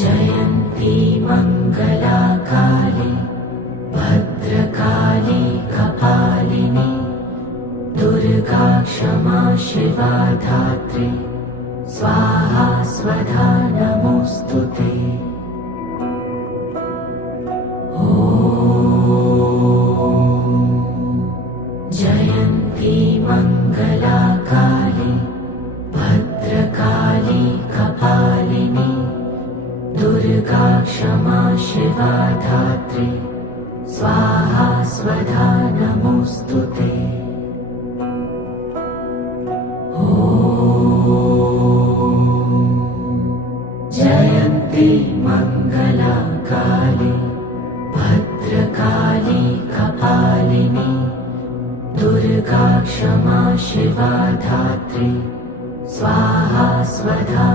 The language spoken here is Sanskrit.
जयन्ती मङ्गला काली भद्रकाली कपालिनी दुर्गा क्षमा शिवा धात्री स्वाहा स्वधा नमोऽस्तुते। जयन्ती मङ्गला काली भद्रकाली कपालिनी दुर्गा क्षमा शिवा धात्री स्वाहा स्वधा नमोऽस्तुते। जयन्ती मङ्गला काली भद्रकाली कपालिनी दुर्गा क्षमा शिवा धात्री स्वाहा स्वधा